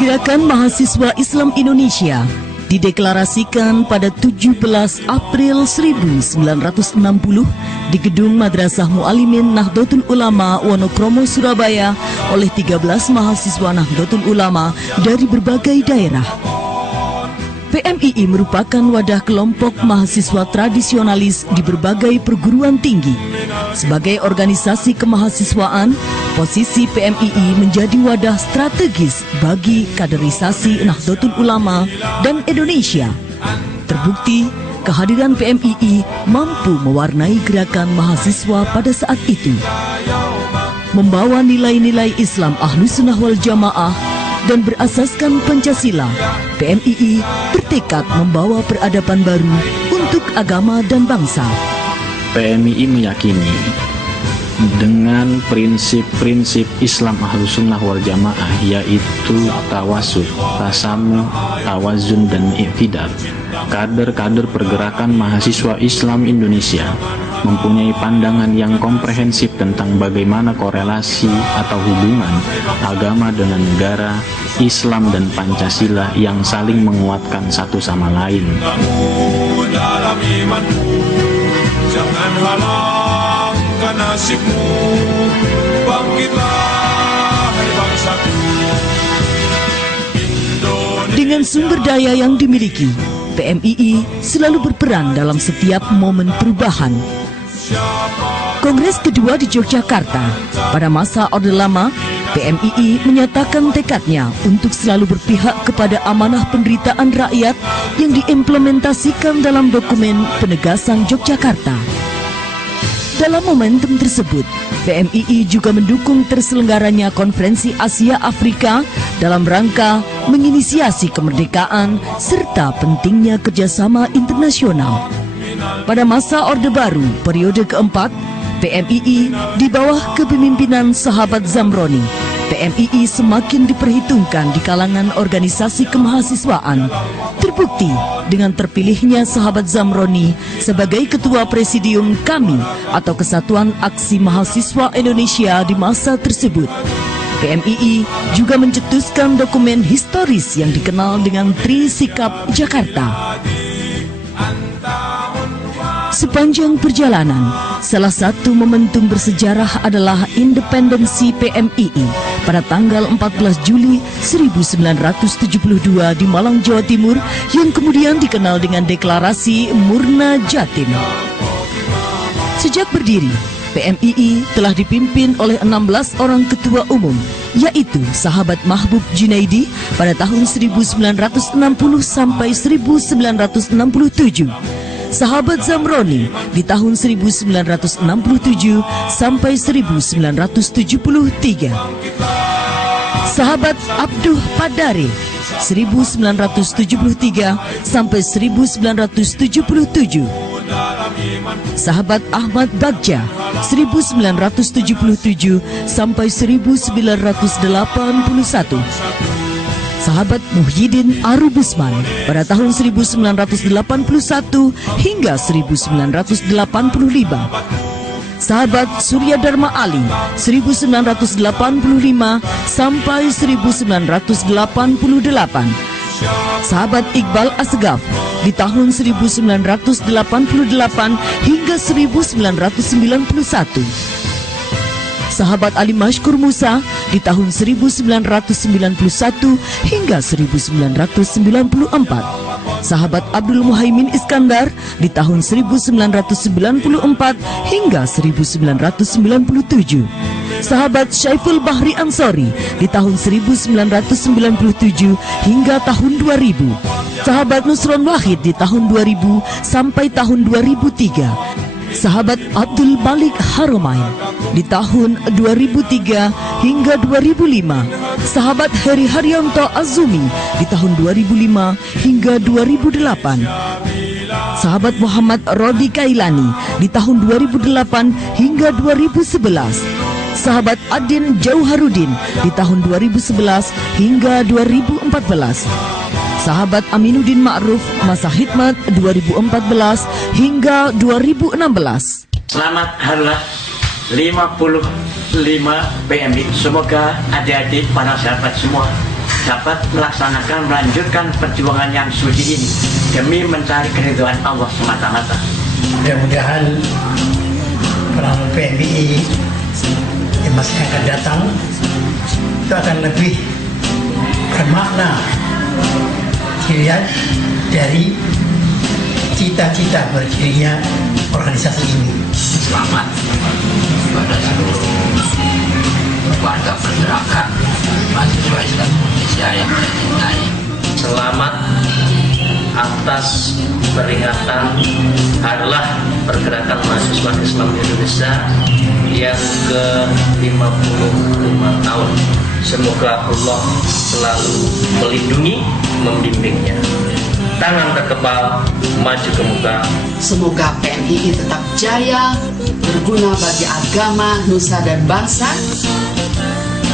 Gerakan Mahasiswa Islam Indonesia dideklarasikan pada 17 April 1960 di Gedung Madrasah Mu'allimin Nahdlatul Ulama Wonokromo, Surabaya oleh 13 mahasiswa Nahdlatul Ulama dari berbagai daerah. PMII merupakan wadah kelompok mahasiswa tradisionalis di berbagai perguruan tinggi. Sebagai organisasi kemahasiswaan, posisi PMII menjadi wadah strategis bagi kaderisasi Nahdlatul Ulama dan Indonesia. Terbukti, kehadiran PMII mampu mewarnai gerakan mahasiswa pada saat itu. Membawa nilai-nilai Islam Ahlus Sunnah wal Jamaah dan berasaskan Pancasila, PMII bertekad membawa peradaban baru untuk agama dan bangsa. PMII meyakini dengan prinsip-prinsip Islam Ahlus Sunnah wal Jamaah, yaitu tawasud, tasamuh, tawazun, dan i'tidal. Kader-kader pergerakan mahasiswa Islam Indonesia mempunyai pandangan yang komprehensif tentang bagaimana korelasi atau hubungan agama dengan negara, Islam dan Pancasila yang saling menguatkan satu sama lain. Dalam imanmu, jangan halangkan nasibmu, bangkitlah hai bangsaku. Dengan sumber daya yang dimiliki, PMII selalu berperan dalam setiap momen perubahan. Kongres kedua di Yogyakarta pada masa Orde Lama, PMII menyatakan tekadnya untuk selalu berpihak kepada amanah penderitaan rakyat yang diimplementasikan dalam dokumen penegasan Yogyakarta. Dalam momentum tersebut, PMII juga mendukung terselenggaranya Konferensi Asia Afrika dalam rangka menginisiasi kemerdekaan serta pentingnya kerjasama internasional. Pada masa Orde Baru periode keempat, PMII di bawah kepemimpinan sahabat Zamroni, PMII semakin diperhitungkan di kalangan organisasi kemahasiswaan. Terbukti dengan terpilihnya sahabat Zamroni sebagai Ketua Presidium KAMI atau Kesatuan Aksi Mahasiswa Indonesia di masa tersebut. PMII juga mencetuskan dokumen historis yang dikenal dengan Trisikap Jakarta. Sepanjang perjalanan, salah satu momentum bersejarah adalah independensi PMII pada tanggal 14 Juli 1972 di Malang, Jawa Timur, yang kemudian dikenal dengan Deklarasi Murna Jatim. Sejak berdiri, PMII telah dipimpin oleh 16 orang ketua umum, yaitu sahabat Mahbub Junaidi pada tahun 1960 sampai 1967. Sahabat Zamroni di tahun 1967 sampai 1973. Sahabat Abduh Padare 1973 sampai 1977. Sahabat Ahmad Bagja 1977 sampai 1981. Sahabat Muhyiddin Arubusman pada tahun 1981 hingga 1985. Sahabat Surya Dharma Ali 1985 sampai 1988. Sahabat Iqbal Asgaf di tahun 1988 hingga 1991. Sahabat Ali Mashkur Musa di tahun 1991 hingga 1994. Sahabat Abdul Muhaimin Iskandar di tahun 1994 hingga 1997. Sahabat Syaiful Bahri Ansori di tahun 1997 hingga tahun 2000. Sahabat Nusron Wahid di tahun 2000 sampai tahun 2003. Sahabat Abdul Malik Haromain di tahun 2003 hingga 2005. Sahabat Heri Haryanto Azumi di tahun 2005 hingga 2008. Sahabat Muhammad Rodi Kailani di tahun 2008 hingga 2011. Sahabat Adin Jauharudin di tahun 2011 hingga 2014. Sahabat Aminuddin Ma'ruf masa khidmat 2014 hingga 2016. Selamat Hari 55 PMI. Semoga adik-adik para sahabat semua dapat melanjutkan perjuangan yang suci ini demi mencari keridhaan Allah semata-mata. Mudah-mudahan perang PMII yang masih akan datang itu akan lebih bermakna dilihat dari cita-cita berdirinya organisasi ini. Selamat kepada seluruh warga pergerakan mahasiswa Islam Indonesia yang saya cintai. Selamat atas peringatan Harlah Pergerakan Mahasiswa Islam Indonesia yang ke-55 tahun. Semoga Allah selalu melindungi, membimbingnya. Tangan terkepal, maju ke muka. Semoga PMII tetap jaya, berguna bagi agama, nusa dan bangsa.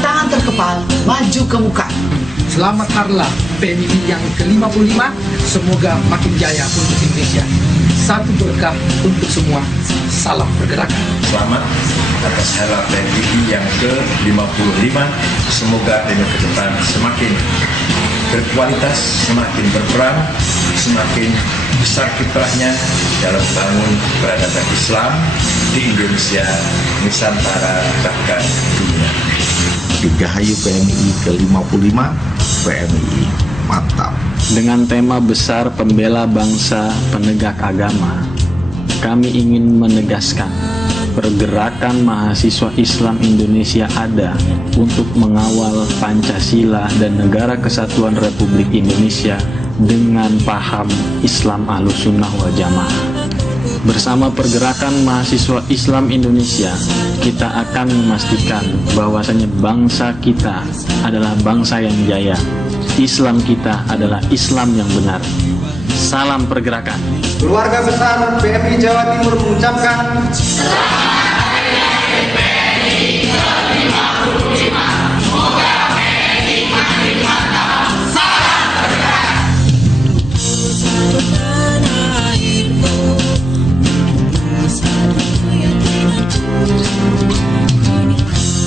Tangan terkepal, maju ke muka. Selamat Harlah PMII yang ke-55, semoga makin jaya untuk Indonesia. Satu berkah untuk semua. Salam pergerakan. Selamat atas Harlah PMII yang ke-55, semoga dengan ke depan semakin berkualitas, semakin berperan, semakin besar kiprahnya dalam membangun peradaban Islam di Indonesia, Nusantara, bahkan dunia. Dirgahayu PMII ke-55, PMII mantap. Dengan tema besar pembela bangsa, penegak agama, kami ingin menegaskan pergerakan mahasiswa Islam Indonesia ada untuk mengawal Pancasila dan Negara Kesatuan Republik Indonesia dengan paham Islam Ahlussunnah wal Jamaah. Bersama pergerakan mahasiswa Islam Indonesia, kita akan memastikan bahwasanya bangsa kita adalah bangsa yang jaya. Islam kita adalah Islam yang benar. Salam pergerakan. Keluarga besar PMI Jawa Timur mengucapkan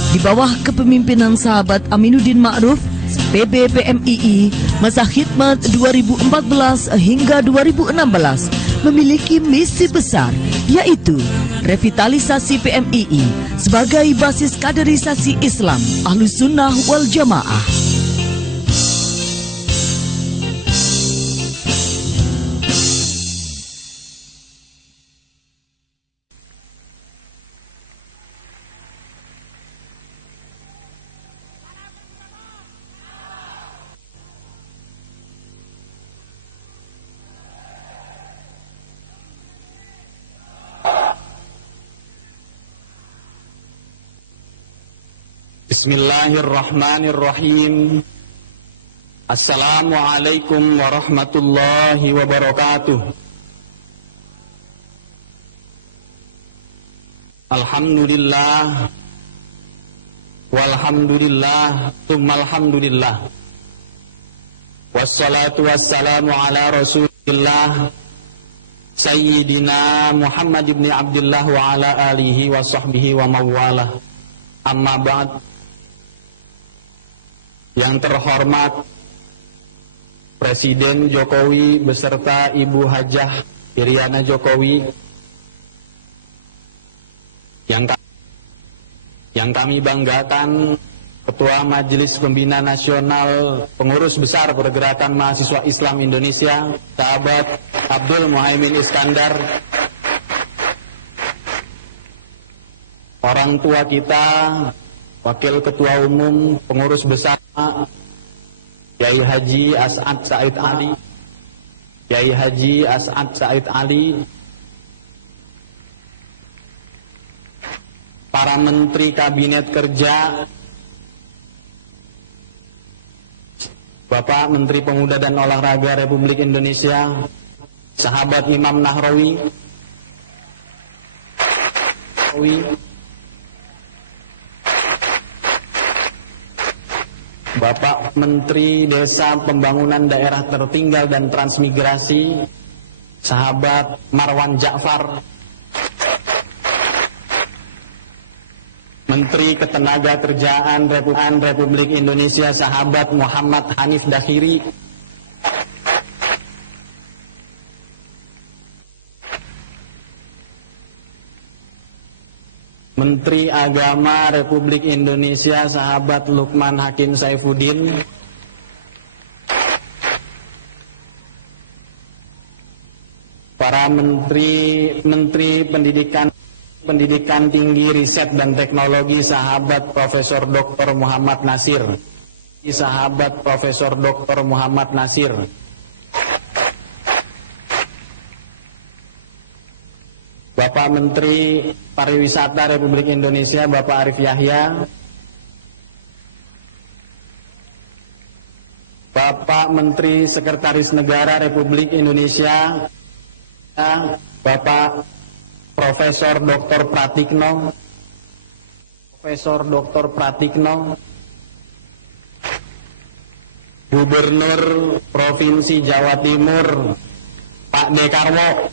Di bawah kepemimpinan sahabat Aminuddin Ma'ruf, PB PMII masa khidmat 2014 hingga 2016 memiliki misi besar, yaitu revitalisasi PMII sebagai basis kaderisasi Islam Ahlussunnah wal Jamaah. Bismillahirrahmanirrahim. Assalamualaikum warahmatullahi wabarakatuh. Alhamdulillah, walhamdulillah, tsummalhamdulillah. Wassalatu wassalamu ala Rasulillah Sayyidina Muhammad ibn Abdullah wa ala alihi wa sahbihi wa mawalah. Amma ba'd. Yang terhormat Presiden Jokowi beserta Ibu Hajah Iriana Jokowi, yang kami banggakan Ketua Majelis Pembina Nasional Pengurus Besar Pergerakan Mahasiswa Islam Indonesia, sahabat Abdul Muhaimin Iskandar, orang tua kita, Wakil Ketua Umum Pengurus Besar Kiai Haji As'ad Said Ali, Kiai Haji As'ad Said Ali, para Menteri Kabinet Kerja, Bapak Menteri Pemuda dan Olahraga Republik Indonesia, sahabat Imam Nahrawi, Bapak Menteri Desa Pembangunan Daerah Tertinggal dan Transmigrasi, sahabat Marwan Ja'far, Menteri Ketenagakerjaan Republik Indonesia sahabat Muhammad Hanif Dakhiri. Menteri Agama Republik Indonesia sahabat Lukman Hakim Saifuddin. Para menteri Pendidikan Tinggi, Riset dan Teknologi sahabat Profesor Dr. Muhammad Nasir. Sahabat Profesor Dr. Muhammad Nasir. Bapak Menteri Pariwisata Republik Indonesia Bapak Arif Yahya. Bapak Menteri Sekretaris Negara Republik Indonesia Bapak Profesor Dr. Pratikno. Profesor Dr. Pratikno. Gubernur Provinsi Jawa Timur Pak Dekarwo.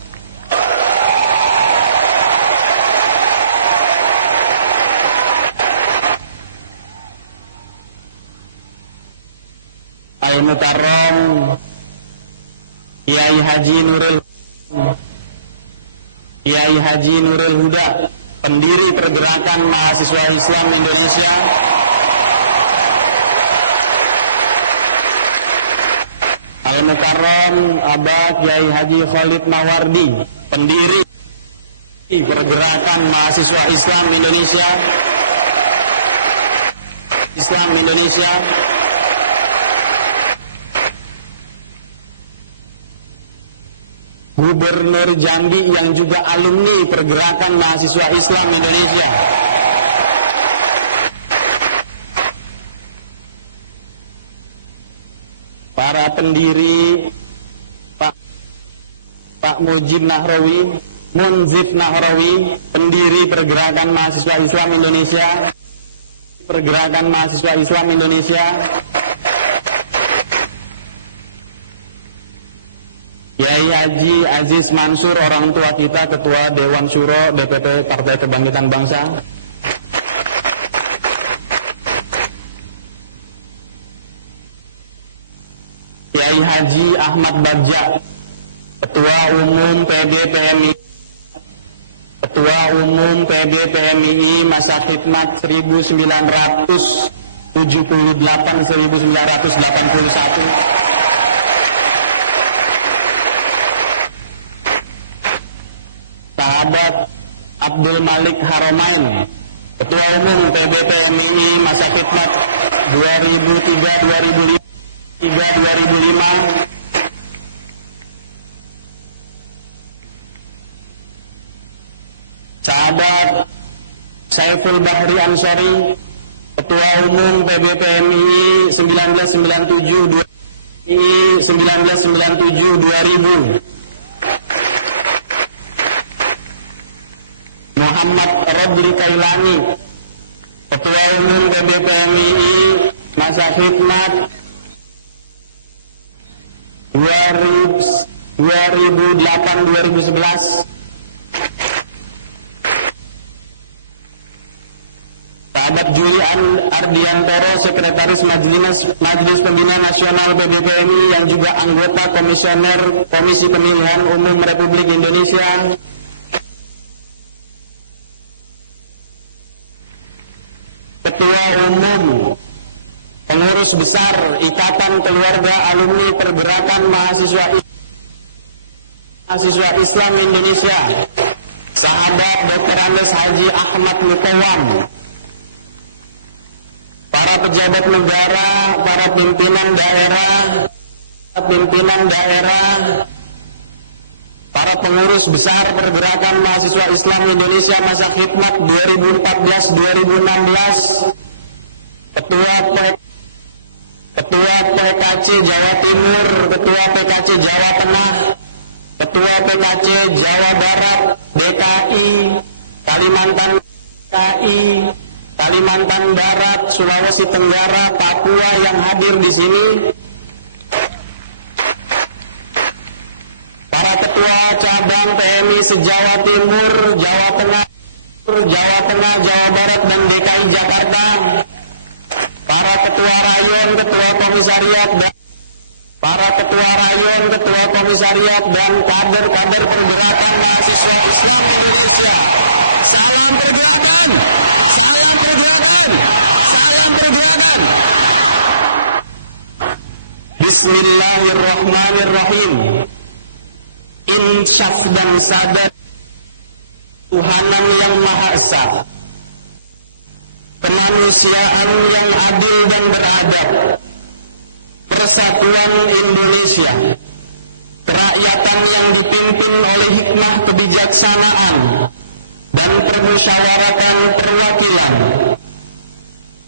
Al-Mukarram Kiai Haji Nurul Huda, pendiri Pergerakan Mahasiswa Islam Indonesia. Al-Mukarram Abah Kiai Haji Khalid Mawardi, pendiri Pergerakan Mahasiswa Islam Indonesia. Gubernur Jambi yang juga alumni Pergerakan Mahasiswa Islam Indonesia. Para pendiri Pak Munzib Nahrawi, pendiri Pergerakan Mahasiswa Islam Indonesia. Pergerakan Mahasiswa Islam Indonesia. Kiai Haji Aziz Mansur, orang tua kita, Ketua Dewan Syuro DPP Partai Kebangkitan Bangsa. Kiai Haji Ahmad Bagja, Ketua Umum PDPMII masa khidmat 1978-1981. Sahabat Abdul Malik Haromain, Ketua Umum PDPMII masa khidmat 2003-2005. Sahabat Saiful Bahri Ansari, Ketua Umum PDPMII 1997-2000. Muhammad Rodri Kailani, Ketua Umum PDPMII masa khidmat 2008-2011. Sahabat Julian Ardiantoro, Sekretaris Majelis Pembina Nasional PDPMII yang juga anggota Komisioner Komisi Pemilihan Umum Republik Indonesia. Ketua Umum Pengurus Besar Ikatan Keluarga Alumni Pergerakan Mahasiswa Islam Indonesia, Sahabat Dr. Andes Haji Ahmad Mukawam. Para pejabat negara, para pimpinan daerah, para pengurus besar Pergerakan Mahasiswa Islam Indonesia masa khidmat 2014-2016, Ketua PKC Jawa Timur, Ketua PKC Jawa Tengah, Ketua PKC Jawa Barat, DKI, Kalimantan Barat, Sulawesi Tenggara, Papua yang hadir di sini. Para ketua cabang PMI se-Jawa Timur, Jawa Tengah, Jawa Barat dan DKI anggota, para ketua rayon, ketua komisariat, dan kader-kader pergerakan mahasiswa Islam Indonesia. Salam pergerakan, salam pergerakan, salam pergerakan. Bismillahirrahmanirrahim. Insyaf dan sadar Tuhanan yang Maha Esa, kemanusiaan yang adil dan beradab, persatuan Indonesia, kerakyatan yang dipimpin oleh hikmah kebijaksanaan dan permusyawaratan perwakilan,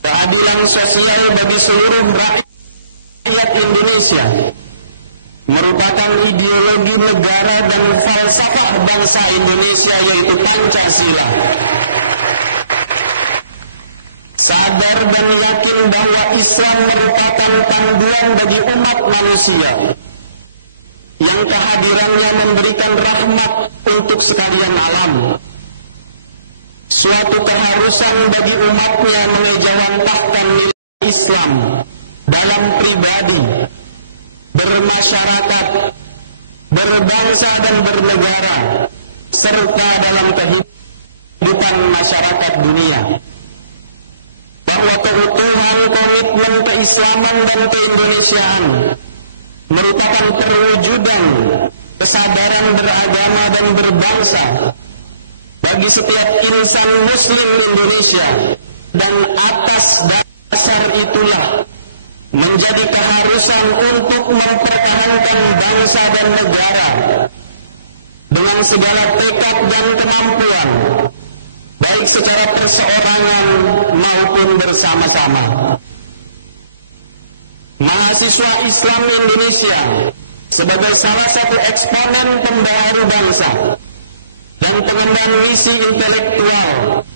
keadilan sosial bagi seluruh rakyat Indonesia, merupakan ideologi negara dan falsafah bangsa Indonesia, yaitu Pancasila. Sadar dan yakin bahwa Islam merupakan panduan bagi umat manusia, yang kehadirannya memberikan rahmat untuk sekalian alam. Suatu keharusan bagi umatnya mengejawantahkan nilai Islam dalam pribadi, bermasyarakat, berbangsa dan bernegara, serta dalam kehidupan masyarakat dunia. Bahwa keutuhan komitmen keislaman dan keindonesiaan merupakan perwujudan kesadaran beragama dan berbangsa bagi setiap insan muslim Indonesia, dan atas dasar itulah menjadi keharusan untuk mempertahankan bangsa dan negara dengan segala tekad dan kemampuan, baik secara perseorangan maupun bersama-sama. Mahasiswa Islam Indonesia sebagai salah satu eksponen pembaharu bangsa dan pengemban misi intelektual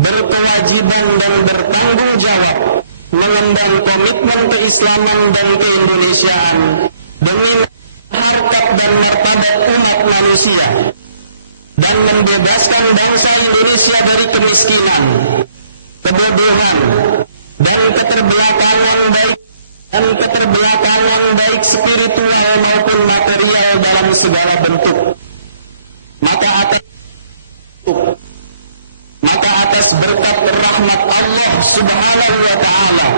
berkewajiban dan bertanggung jawab mengemban komitmen keislaman dan keindonesiaan demi harkat dan martabat umat manusia dan membebaskan bangsa Indonesia dari kemiskinan, kebodohan, dan keterbelakangan baik spiritual maupun material dalam segala bentuk. Maka atas berkat rahmat Allah Subhanahu wa Ta'ala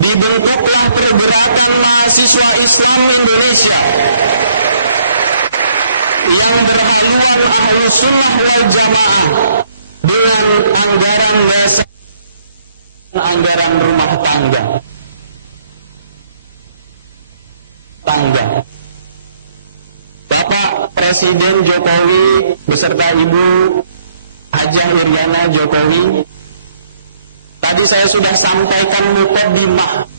dibentuklah pergerakan mahasiswa Islam Indonesia yang berhaluan Ahlus Sunnah wal Jamaah dengan anggaran dasar, anggaran rumah tangga. Bapak Presiden Jokowi beserta Ibu Hajah Iriana Jokowi, tadi saya sudah sampaikan muqaddimah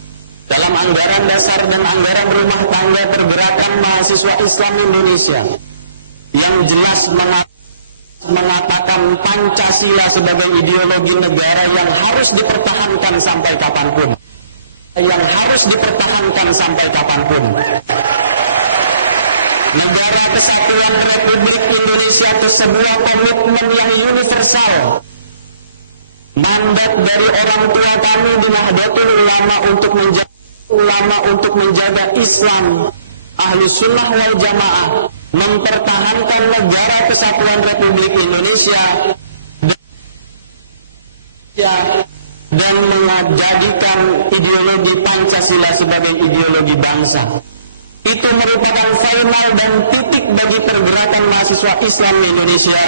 dalam anggaran dasar dan anggaran rumah tangga pergerakan mahasiswa Islam Indonesia yang jelas mengatakan Pancasila sebagai ideologi negara yang harus dipertahankan sampai kapanpun. Negara Kesatuan Republik Indonesia itu sebuah komitmen yang universal. Mandat dari orang tua kami di Nahdlatul Ulama untuk menjaga Islam, Ahlus Sunnah wal Jamaah, mempertahankan Negara Kesatuan Republik Indonesia dan menjadikan ideologi Pancasila sebagai ideologi bangsa. Itu merupakan final dan titik bagi pergerakan mahasiswa Islam Indonesia.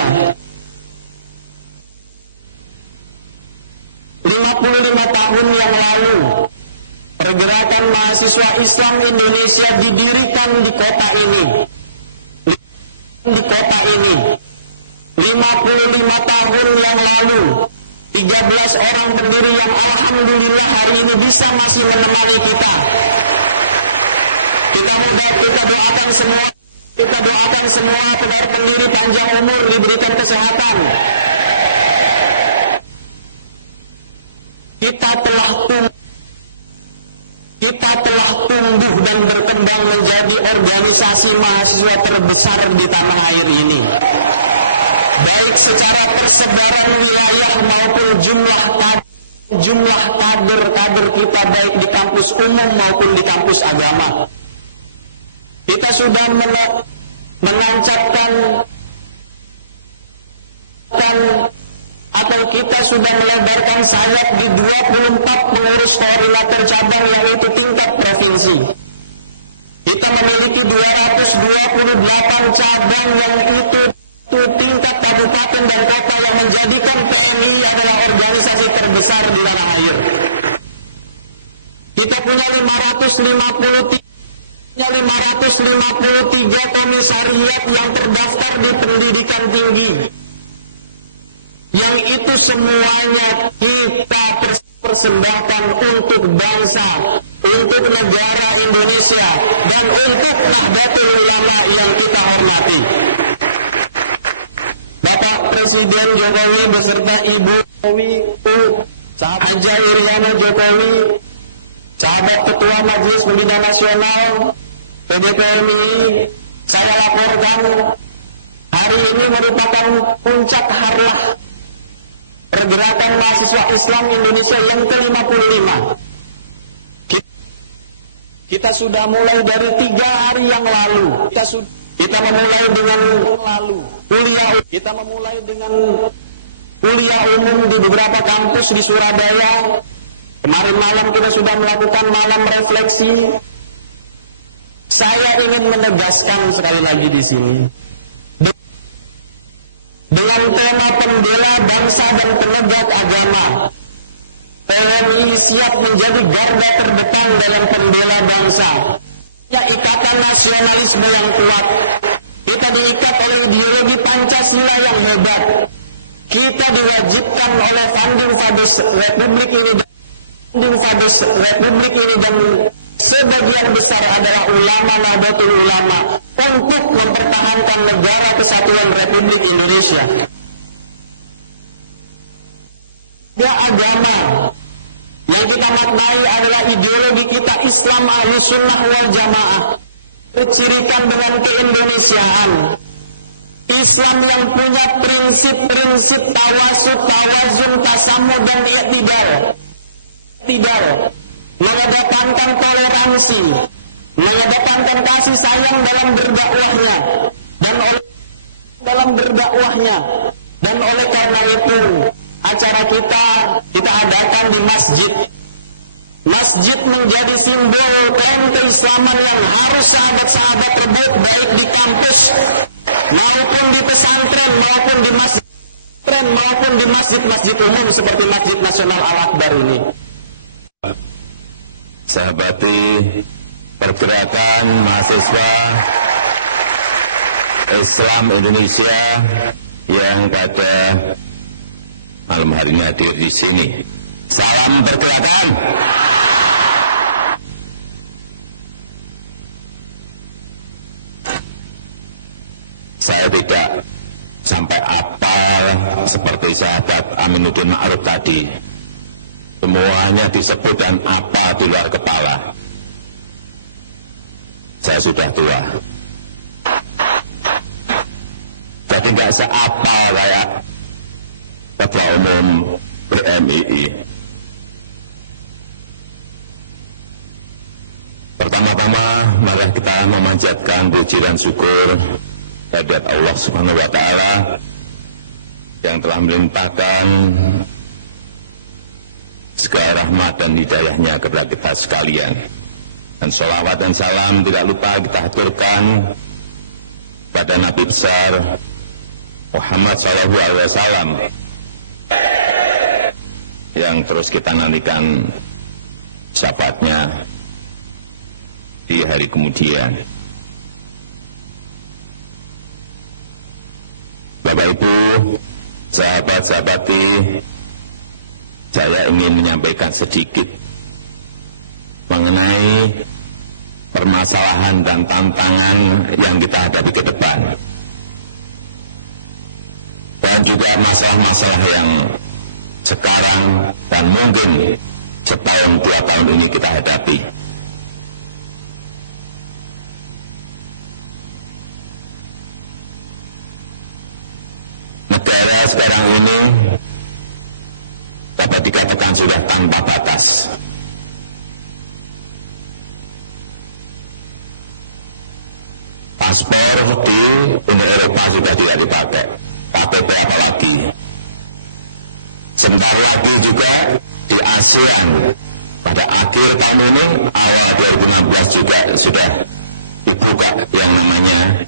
55 tahun yang lalu, pergerakan mahasiswa Islam Indonesia didirikan di kota ini. 55 tahun yang lalu, 13 orang pendiri yang alhamdulillah hari ini bisa masih menemani kita. Kita doakan semua para pendiri panjang umur, diberikan kesehatan. Kita telah tumbuh dan berkembang menjadi organisasi mahasiswa terbesar di tanah air ini, baik secara persebaran wilayah maupun jumlah kader jumlah kader kita baik di kampus umum maupun di kampus agama. Kita sudah menancapkan atau kita sudah melebarkan sayap di 24 pengurus koordinator cabang yaitu tingkat provinsi. Kita memiliki 228 cabang yang itu tingkat kabupaten dan kota yang menjadikan PMI adalah organisasi terbesar di tanah air. Kita punya 553 komisariat yang terdaftar di pendidikan tinggi. Yang itu semuanya kita persembahkan untuk bangsa, untuk negara Indonesia, dan untuk Nahdlatul Ulama yang kita hormati. Bapak Presiden Jokowi beserta Ibu Jokowi, Haja Iriana Jokowi, sahabat Ketua Majelis Pembina Nasional PDPMI, saya laporkan hari ini merupakan puncak harlah pergerakan mahasiswa Islam Indonesia yang ke-55. Kita sudah mulai dari 3 hari yang lalu. Kita memulai dengan kuliah umum di beberapa kampus di Surabaya. Kemarin malam kita sudah melakukan malam refleksi. Saya ingin menegaskan sekali lagi di sini. Dengan tema pembela bangsa dan penegak agama, PMI siap menjadi garda terdepan dalam pembela bangsa. Ya, ikatan nasionalisme yang kuat. Kita diikat oleh ideologi Pancasila yang hebat. Kita diwajibkan oleh founding fathers Republik ini dan sebagian besar adalah ulama Nahdlatul Ulama untuk mempertahankan negara kesatuan Republik Indonesia. Dia agama yang kita maknai adalah ideologi kita Islam Ahlussunnah wal Jamaah, bercirikan dengan keindonesiaan. Islam yang punya prinsip-prinsip tawasud, tawazun, tasamuh dan i'tidal. Mengedepankan toleransi, mengedepankan kasih sayang dalam berdakwahnya, dan oleh karena itu acara kita adakan di masjid. Masjid menjadi simbol klaim keislaman yang harus sahabat-sahabat rebut baik di kampus maupun di pesantren maupun di masjid-masjid umum seperti Masjid Nasional Al-Akbar ini. Sahabati pergerakan mahasiswa Islam Indonesia yang pada malam hari ini hadir di sini. Salam pergerakan. Saya tidak sampai apal seperti sahabat Aminuddin Ma'ruf tadi. Semuanya disebut dan apa di luar kepala. Saya sudah tua. Jadi tidak seapa kayak Ketua Umum PMII. Pertama-tama mari kita memanjatkan puji dan syukur kehadirat Allah Subhanahu wa Ta'ala yang telah melimpahkan segala rahmat dan hidayahnya kepada kita sekalian. Dan sholawat dan salam tidak lupa kita haturkan pada Nabi besar Muhammad SAW yang terus kita nantikan syafaatnya di hari kemudian. Bapak Ibu, sahabat-sahabati, saya ingin menyampaikan sedikit mengenai permasalahan dan tantangan yang kita hadapi ke depan. Dan juga masalah-masalah yang sekarang dan mungkin setahun 2 tahun ini kita hadapi. Negara sekarang ini dapat dikatakan sudah Paspor di Uni Eropa sudah tidak dipakai, KTP apalagi. Sebentar lagi juga di ASEAN pada akhir tahun ini, awal 2016 juga sudah dibuka yang namanya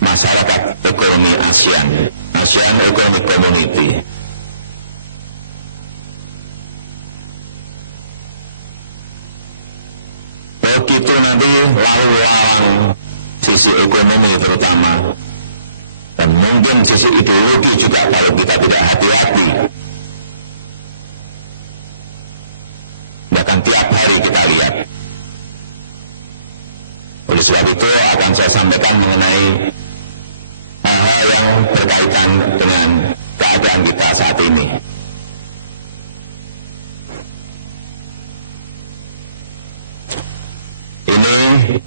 masyarakat ekonomi ASEAN, ASEAN Economic Community. Begitu nanti lalu-lalang sisi ekonomi terutama, dan mungkin sisi ideologi juga kalau kita tidak hati-hati. Bahkan tiap hari kita lihat. Oleh sebab itu akan saya sampaikan mengenai hal-hal yang berkaitan dengan keadaan kita saat ini. Ini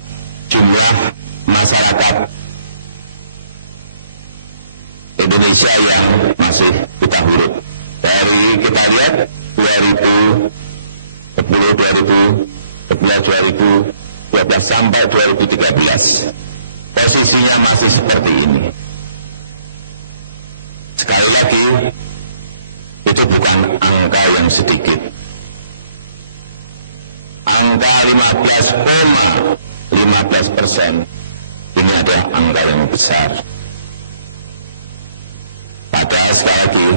jumlah masyarakat Indonesia yang masih kita urut. Dari kita lihat 2010, 2011, 2012 sampai 2013. Posisinya masih seperti ini. Sekali lagi, itu bukan angka yang sedikit. Angka 15,15%. Ini adalah angka yang besar. Padahal sekali lagi,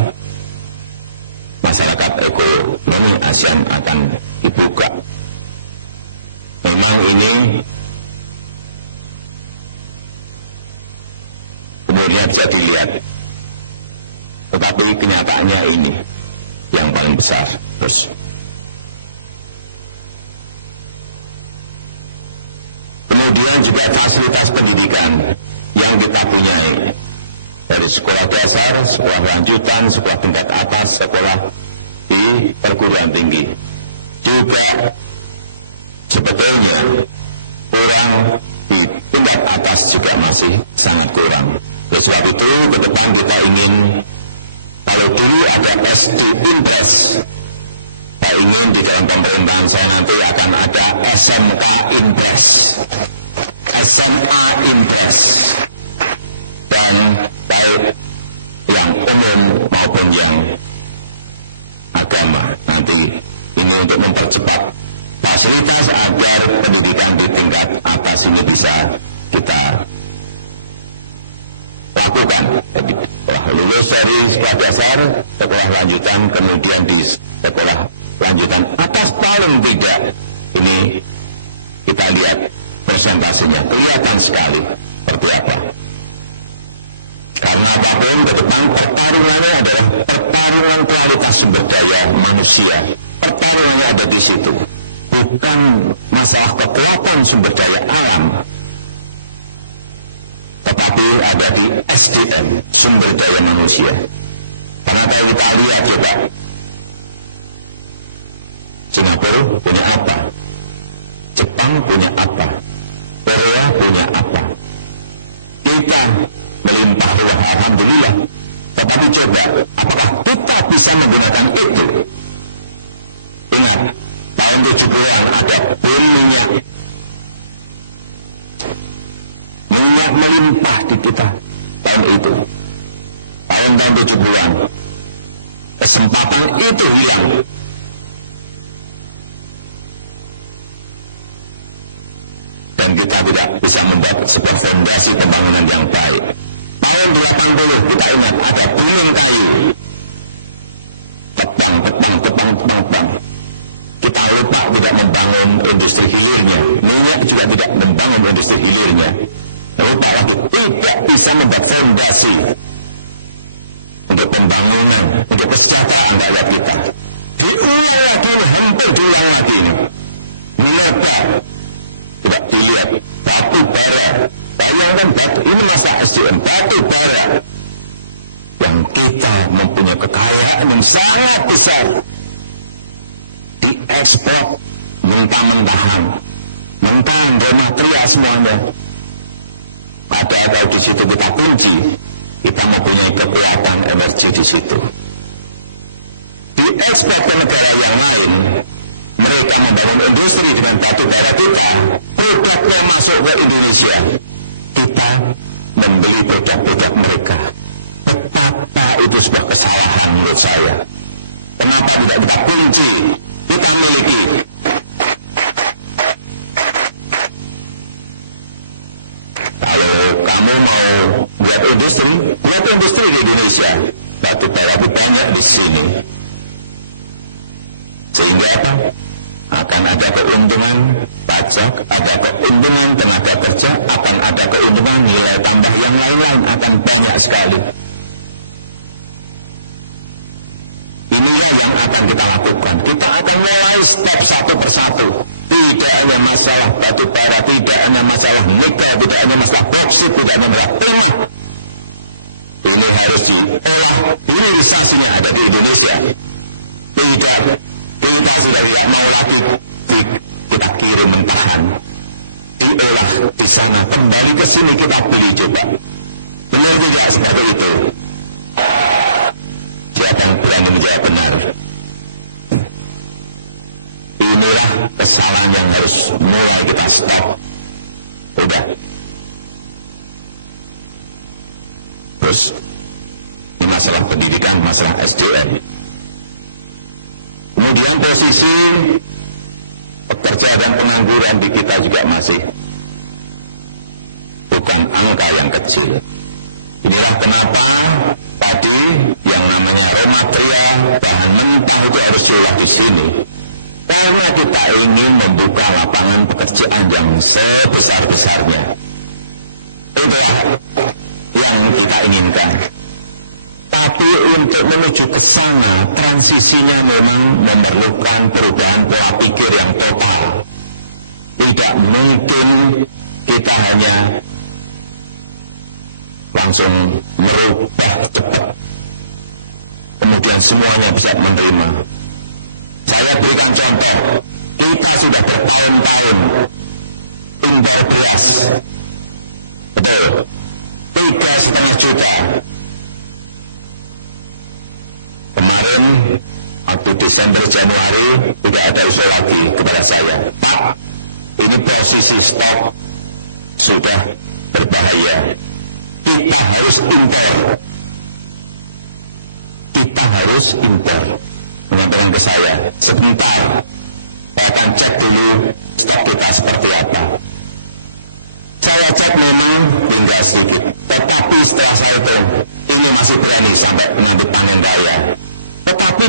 masyarakat ekonomi ASEAN akan dibuka. Memang ini kemudian bisa dilihat, tetapi kenyataannya ini yang paling besar. Terus kemudian juga fasilitas pendidikan yang kita punyai, dari sekolah dasar, sekolah lanjutan, sekolah tingkat atas, sekolah di perguruan tinggi, juga sebetulnya kurang di tingkat atas juga masih sangat kurang. Oleh sebab itu ke depan kita ingin, kalau dulu ada SD Impres, saya ingin di dalam pemerintahan saya nanti akan ada SMK Impres, SMA Impres, dan baik yang umum maupun yang agama. Nanti ini untuk mempercepat fasilitas agar pendidikan di tingkat atas ini bisa kita lakukan. Setelah lulus dari sekolah dasar, sekolah lanjutan, kemudian di sekolah lanjutan atas paling tidak, ini kita lihat persentasenya kelihatan sekali seperti apa. Karena apapun ke depan pertarungannya adalah pertarungan kualitas sumber daya manusia. Pertarungannya ada di situ. Bukan masalah kekuatan sumber daya alam, tetapi ada di SDM, sumber daya manusia. Karena kalau kita lihat coba, Singapura punya apa? Jepang punya apa? Korea punya apa? Kita melimpah ruah, alhamdulillah. Tetapi coba, apakah kita bisa menggunakan itu? Ingat, tahun 70-an ada boom minyak. Minyak melimpah di kita tahun itu. Tahun-tahun 70-an. Kesempatan itu hilang. Dan kita tidak bisa membuat sebuah fondasi pembangunan yang baik. Tahun 80 kita ingat ada gunung kayu. Tebang. Kita lupa tidak membangun industri hilirnya. Minyak juga tidak membangun industri hilirnya. Lupa lagi tidak bisa membuat fondasi untuk pembangunan, untuk kesejahteraan rakyat kita. Diulang lagi, hampir diulang lagi ini. Mengapa tidak dilihat batu bara? Bayangkan batu ini masa SDM, batu bara yang kita mempunyai kekayaan yang sangat besar, diekspor mentah-mentahan, raw material semuanya. Padahal di situ kita kunci, kita mempunyai kekuatan energi di situ. Diekspor ke negara yang lain, mereka membangun industri dengan batu bara kita, produknya masuk ke Indonesia. Kita membeli produk-produk mereka. Betapa itu sebuah kesalahan menurut saya. Kenapa tidak kita kunci, kita miliki? Kalau kamu mau buat industri di Indonesia, batu bara banyak di sini. Sehingga apa? Akan ada keuntungan pajak, ada keuntungan tenaga kerja, akan ada keuntungan nilai tambah yang lain-lain, akan banyak sekali. Inilah yang akan kita lakukan. Kita akan mulai step satu persatu. Tidak hanya masalah batu bara, tidak hanya masalah nikel, tidak hanya masalah boksit, tidak hanya masalah timah. Ini harus diolah, hilirisasinya ada di Indonesia. Tidak, kita sudah tidak mau lagi kita kirim mentahan. Diolah di sana, kembali ke sini kita beli coba. Benar tidak seperti itu? Siapa yang berani menjawab benar? Inilah kesalahan yang harus mulai kita stop. Udah. Terus masalah pendidikan, masalah SDM. Kemudian posisi pekerja dan pengangguran di kita juga masih bukan angka yang kecil. Inilah kenapa tadi yang namanya raw material, bahan mentah itu harus diolah di sini. Karena kita ingin membuka lapangan pekerjaan yang sebesar-besarnya. Itulah yang kita inginkan. Tapi untuk menuju ke sana, transisinya memang memerlukan perubahan pola pikir yang total. Tidak mungkin kita hanya langsung merubah cepat, kemudian semuanya bisa menerima. Saya berikan contoh, kita sudah bertahun-tahun impor beras, betul, 3,5 juta. Kemarin waktu Desember Januari tidak ada usul lagi kepada saya, Pak, ini posisi stok sudah berbahaya, kita harus impor. Kita harus impor. Teman-teman ke saya, sebentar saya akan cek dulu stok kita seperti apa. Saya cek memang tinggal sedikit, tetapi setelah saya hitung ini masih berani sampai menyambut panen raya. Tetapi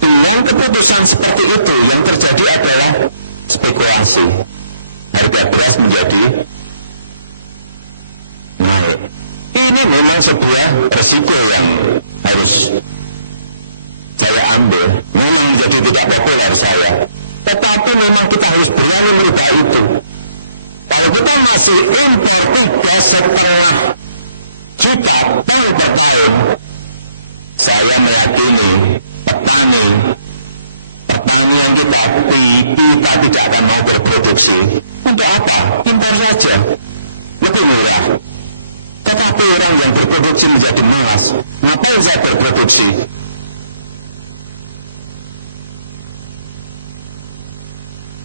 dengan keputusan seperti itu yang terjadi adalah spekulasi. Harga beras menjadi naik. Ini memang sebuah risiko yang harus saya ambil. Memang menjadi tidak populer saya. Tetapi memang kita harus berani merubah itu. Kalau kita masih impor 3,5 juta ton per tahun, saya meyakini petani yang kita tidak akan mau berproduksi. Untuk apa? Impor saja, lebih murah. Tetapi orang yang berproduksi menjadi malas. Ngapain saya berproduksi?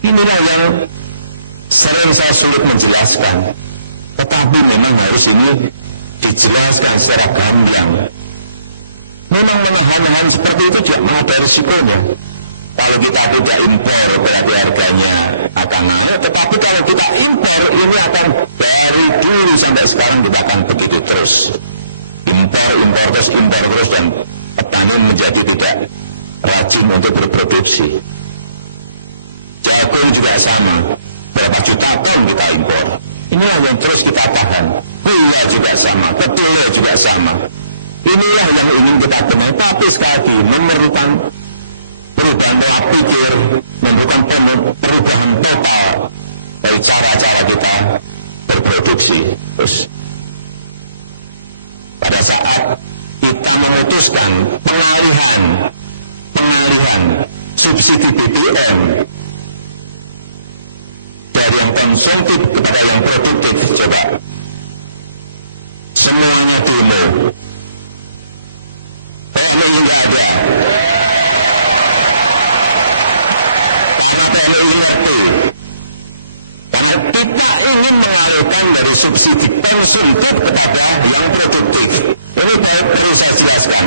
Inilah yang sering saya sulit menjelaskan. Tetapi memang harus ini dijelaskan secara gamblang. Memang hal-hal seperti itu juga ada risikonya. Kalau kita tidak impor, berarti harganya akan naik. Tetapi kalau kita impor, ini akan dari dulu sampai sekarang kita akan begitu terus. Impor terus, dan petani menjadi tidak rajin untuk berproduksi. Jagung juga sama. Berapa juta ton kita impor. Inilah yang terus kita tahan. Gula juga sama, kedelai juga sama. Inilah yang ingin kita benahi. Tapi sekali lagi memerlukan perubahan pola pikir, memerlukan perubahan total dari cara-cara kita berproduksi. Terus pada saat kita memutuskan pengalihan subsidi BBM dari yang konsumtif kepada yang produktif, coba semuanya demo. PNI nggak ada. Karena PNI ngerti. Karena kita ingin mengalihkan dari subsidi konsumtif kepada yang produktif. Ini perlu saya jelaskan.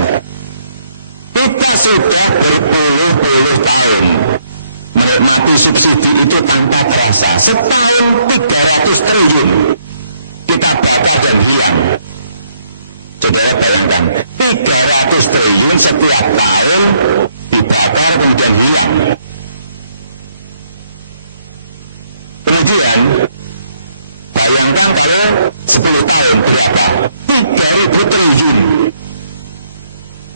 Kita sudah berpuluh-puluh tahun menikmati subsidi itu tanpa terasa. Setahun 300 triliun kita bakar dan hilang. Saudara bayangkan, 300 triliun setiap tahun dibakar kemudian hilang. Kemudian bayangkan kalau 10 tahun berapa? 3.000 triliun.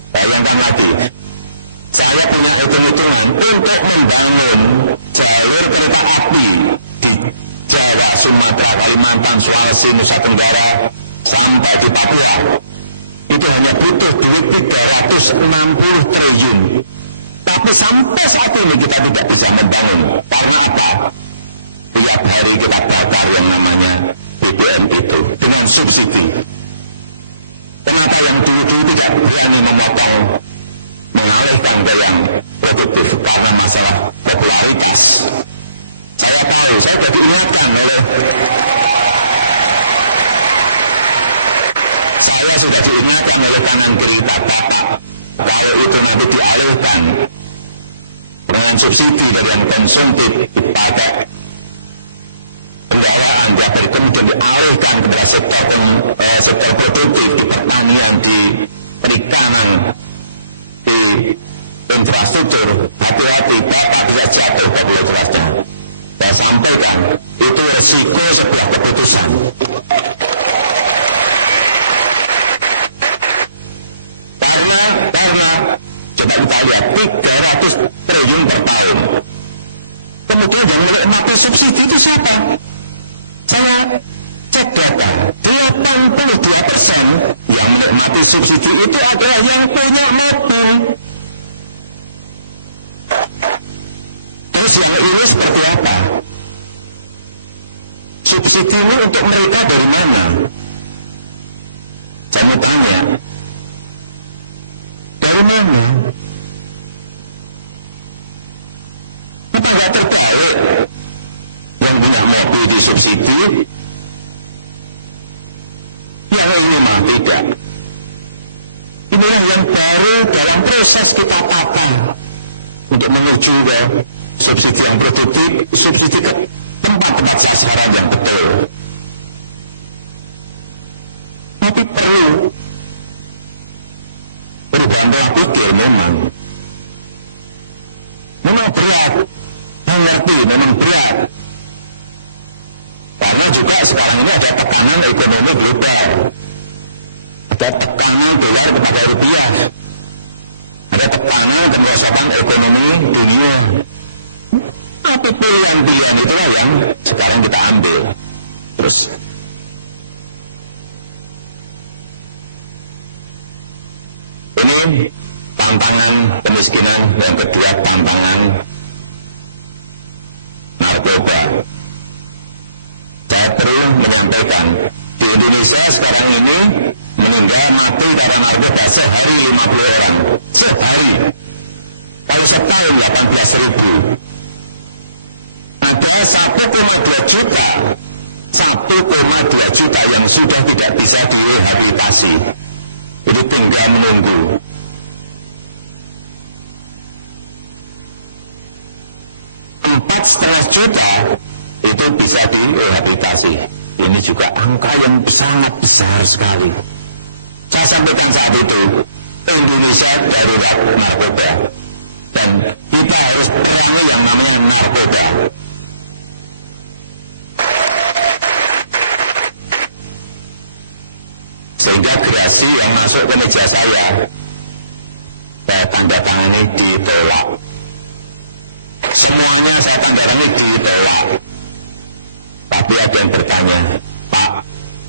Bayangkan lagi, saya punya hitung-hitungan untuk membangun jalur kereta api di Jawa, Sumatera, Kalimantan, Sulawesi, Nusa Tenggara sampai di Papua. Itu hanya butuh duit 360 triliun. Tapi sampai saat ini kita tidak bisa membangun. Karena apa? Tiap hari kita bakar yang namanya BBM itu dengan subsidi. Kenapa yang dulu-dulu tidak berani memotong, mengalihkan ke yang produktif? Karena masalah popularitas. Saya tahu, saya sudah diingatkan oleh kanan kiri Bapak. Kalau itu nanti dialihkan dengan subsidi dari yang konsumtif dipakai kendaraan dapat kemudian dialihkan kepada sektor produktif di pertanian, di perikanan, di infrastruktur. Hati-hati, Bapak tidak jatuh ke pulau Jawa. Saya sampaikan itu resiko sebuah keputusan. Karena coba kita lihat 300 triliun per tahun. Kemudian yang menikmati subsidi itu siapa? Saya cek data, 82% yang menikmati subsidi itu adalah yang punya mobil. Terus yang ini seperti apa? Subsidi ini untuk mereka dari mana? Saya mau tanya, dari mana? Kita nggak tertarik yang punya mobil disubsidi, yang ini mah tidak. Inilah yang baru dalam proses kita tata untuk menuju ke subsidi yang produktif, subsidi ke tempat-tempat sasaran yang betul. Tapi perlu perubahan pola pikir memang berat, mengerti, memang berat. Karena juga sekarang ini ada tekanan ekonomi global, ada tekanan dolar kepada rupiah, ada tekanan kemerosotan ekonomi dunia. Tapi pilihan-pilihan itulah yang sekarang kita ambil. Terus ini tantangan kemiskinan, yang kedua tantangan narkoba. Saya perlu menyampaikan, di Indonesia sekarang ini meninggal mati karena narkoba sehari 50 orang. Sehari. Kalau setahun 18.000. Ada 1,2 juta. 1,2 juta yang sudah tidak bisa direhabilitasi. Jadi tinggal menunggu. Setengah juta itu bisa direhabilitasi. Ini juga angka yang sangat besar sekali. Saya sampaikan saat itu, Indonesia darurat narkoba, dan kita harus perangi yang namanya narkoba. Sehingga gerasi yang masuk ke meja saya tanda tangani ditolak. Semuanya saya tanggapannya ditolak. Tapi ada yang bertanya, Pak,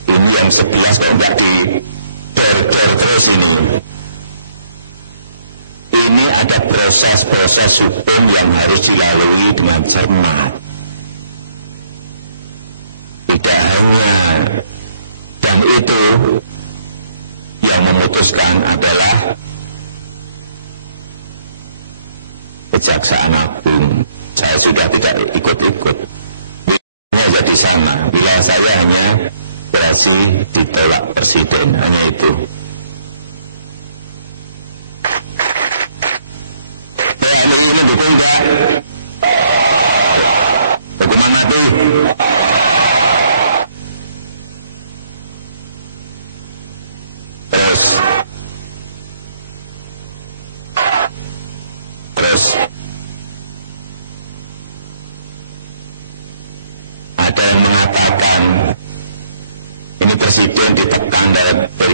ini yang 11 kok enggak didor-dor terus ini? Ini ada proses-proses hukum yang harus dilalui dengan cermat. Tidak hanya, dan itu yang memutuskan adalah Kejaksaan Agung. Saya sudah tidak ikut-ikut. Hanya di sana. Wilayah saya hanya presiden, hanya itu. PMI ini dukung enggak? Bagaimana tuh? Terus ada yang mengatakan ini presiden ditekan dari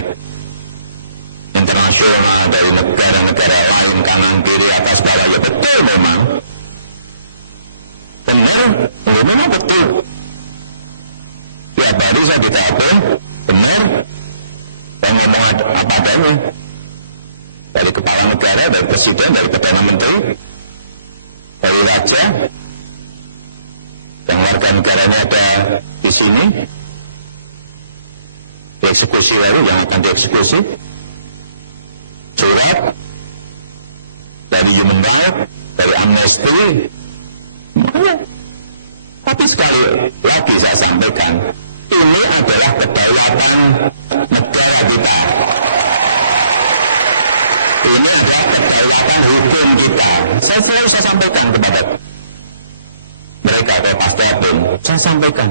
internasional, dari negara-negara lain, kanan kiri atas bawah. Ya betul, memang benar, memang betul. Tiap hari saya ditelepon, benar, saya ngomong apa adanya, dari kepala negara, dari presiden, dari perdana menteri, dari raja, yang warga negaranya ada di sini, dieksekusi lalu yang akan dieksekusi, surat dari Human Rights, dari Amnesty. Tapi sekali lagi saya sampaikan, ini adalah kedaulatan negara kita. Ini adalah kedaulatan hukum kita. Saya selalu sampaikan kepada mereka, atau pastor, saya sampaikan.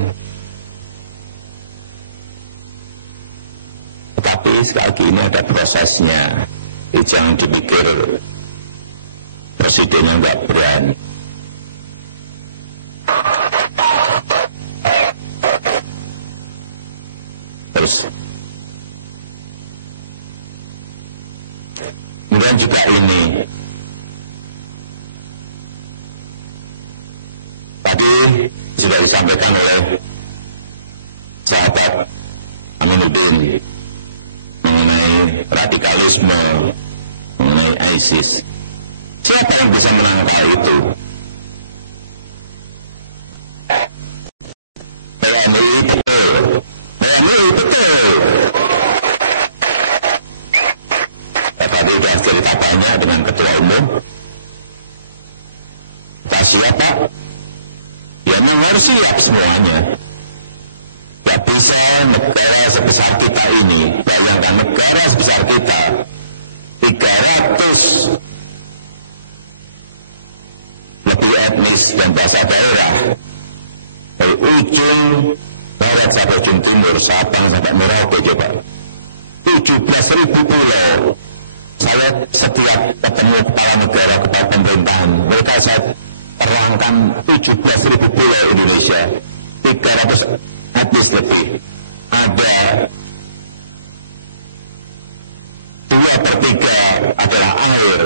Tetapi sekali lagi ini ada prosesnya. Jangan dipikir presidennya nggak berani. Terus kemudian juga ini tadi sudah disampaikan oleh sahabat Aminuddin mengenai radikalisme, mengenai ISIS. Siapa yang bisa menangkal itu? PMI betul. PMI betul. Tadi sudah cerita banyak dengan ketua umum. Kita siap, Pak? Ya memang harus siap semuanya. Tidak bisa negara sebesar kita ini, bayangkan negara sebesar kita, 300 lebih etnis dan bahasa daerah, dari ujung barat sampai ujung timur, Sabang sampai Merauke, coba 17.000 pulau. Saya setiap ketemu kepala negara, kepala pemerintahan, mereka saya terangkan 17.000 pulau Indonesia, 300 etnis lebih. Ada 2/3 adalah air,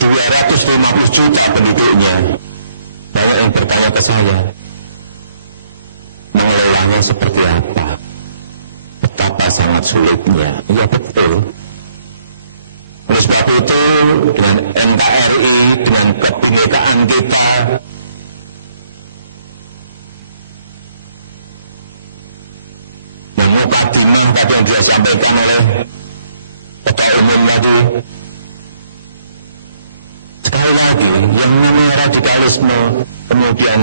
250 juta penduduknya. Banyak yang bertanya ke saya, mengelolanya seperti apa? Betapa sangat sulitnya. Ya betul. Oleh sebab itu, dengan NKRI, dengan kebinekaan kita, mukadimah tadi yang dia sampaikan oleh ketua umum tadi, sekali lagi yang namanya radikalisme, kemudian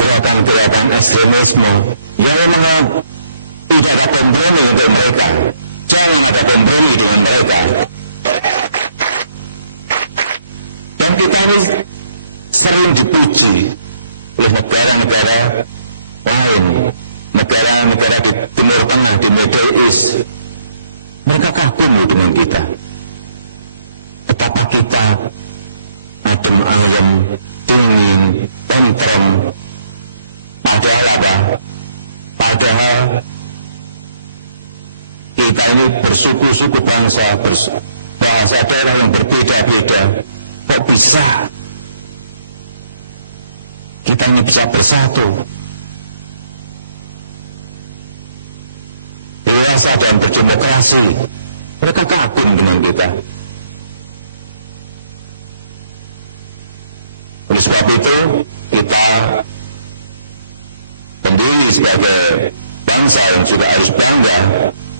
gerakan-gerakan ekstremisme, yang memang tidak ada kompromi untuk mereka. Jangan ada kompromi dengan mereka. Dan kita ini sering dipuji oleh negara-negara lain, negara-negara di Timur Tengah, di Middle East. Mereka kagum dengan kita. Betapa kita adem ayem, dingin, tentrem. Padahal apa? Padahal kita ini bersuku-suku bangsa, bahasa daerah yang berbeda-beda. Kok bisa kita ini bisa bersatu? Dewasa dan berdemokrasi. Mereka kagum dengan kita. Oleh sebab itu, kita sendiri sebagai bangsa yang juga harus bangga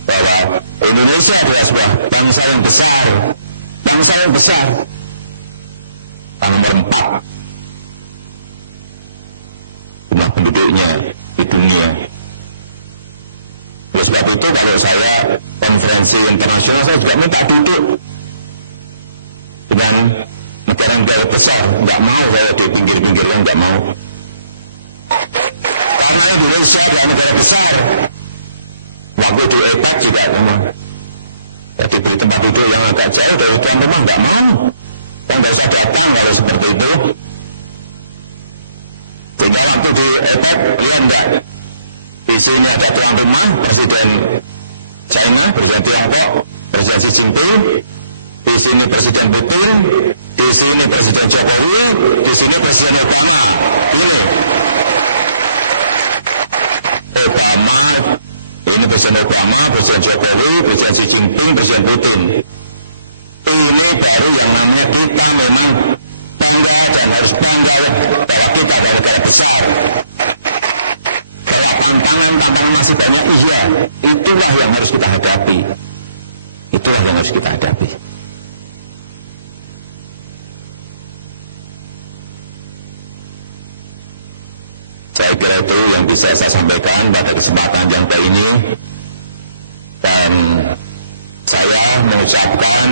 bahwa Indonesia adalah sebuah bangsa yang besar. Bangsa yang besar. Nomor 4 jumlah penduduknya di dunia. itu kalau saya konferensi internasional, saya juga minta duduk dengan negara-negara besar. Nggak mau saya di pinggir-pinggirnya, nggak mau. Karena Indonesia adalah negara besar. Waktu di EPAC juga memang. Jadi di tempat duduk yang agak jauh dari tuan rumah nggak mau. Yang nggak usah datang kalau seperti itu. Sehingga waktu di EPAC, lihat nggak? Di sini ada tuan rumah, Presiden China, Presiden Tiongkok, Presiden Xi Jinping. Di sini Presiden Putin, di sini Presiden Jokowi, di sini Presiden Obama. Ini Obama, ini Presiden Obama, Presiden Jokowi, Presiden Xi Jinping, Presiden Putin. Ini baru yang namanya kita memang bangga dan harus bangga bahwa kita adalah negara besar. Bahwa tantangan masih banyak, iya. Itulah yang harus kita hadapi. Itulah yang harus kita hadapi. Saya kira itu yang bisa saya sampaikan pada kesempatan yang kali ini. Dan saya mengucapkan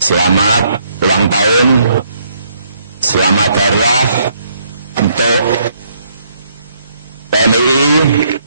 selamat ulang tahun, selamat hari raya untuk PMI